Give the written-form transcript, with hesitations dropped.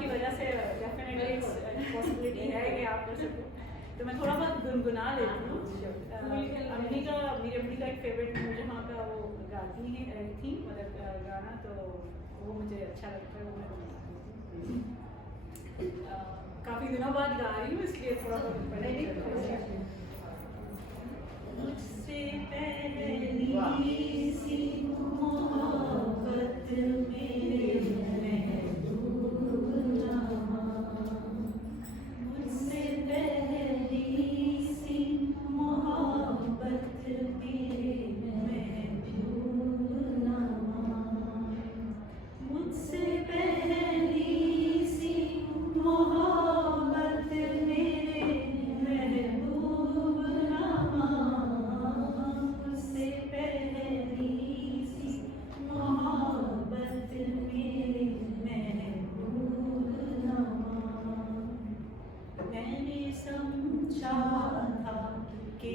की वजह से डेफिनेटली पॉसिबिलिटी है कि आप कर सको, तो मैं थोड़ा बहुत गुनगुना लेती हूँ। अम्मी का एक फेवरेट नूरजहाँ का वो गाती हैं थी मतलब गाना, तो वो मुझे अच्छा लगता है, वो मैं गुनगुना लेती हूँ। काफ़ी दिनों बाद गा रही हूँ इसलिए थोड़ा बहुत पहले मुझसे पहली सी मोहब्बत मेरे महबूब मुझसे पहली सी मोहब्बत मेरे महबूब मुझसे पहली सी मोहब्बत मेरे महबूब मुझसे पहली सी मोहब्बत मेरे महबूब मैंने समझा था कि